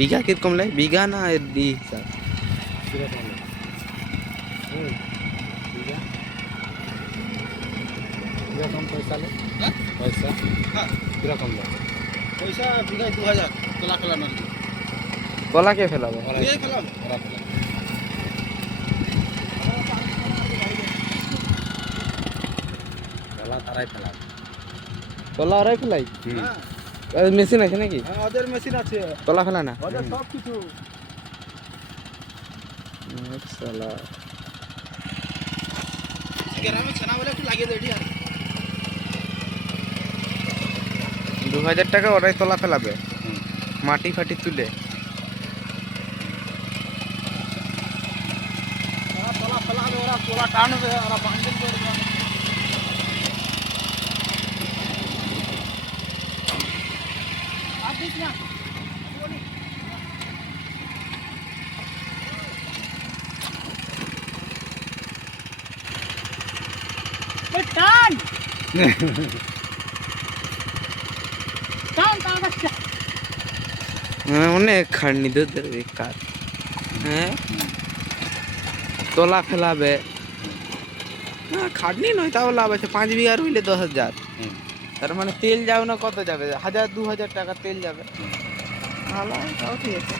বিঘা কিরকম লাই? বিঘা না ডি হিসাব? কিরকম বিঘা কিরকম পয়সা লে? পয়সা কিরকম লে? পয়সা বিঘায় 2000 তোলা ফেলানো। কলা কে ফেলাবে? ওরা ফেলাম। ফেলাবে। কলা তারাই ফেলাবে। কলা ওরাই ফেলাই? হ্যাঁ মেশিন আছে নাকি? হ্যাঁ, ওদের মেশিন আছে, কলা ফেলা না? ওদের সব কিছু। শালা গ্রামে ছানা বলে একটু লাগিয়ে দেয় আর 2000 টাকা ওরাই তলা ফেলাবে, মাটি ফাটি তুলে। ওরা তোলা ফেলাবে, ওরা তোলা টানবে, ওরা বান্ডিল করবে। আর দিস না টান টান টান বাচ্চা। অনেক খাটনি দুধের বেকার। হ্যাঁ তলা ফেলাবে না, খাটনি নয়, তাও লাভ আছে। 5 বিঘা রইলে 10,000, তার মানে তেল যাও না কত যাবে? 1000-2000 টাকা তেল যাবে। ভালো, তাও ঠিক আছে।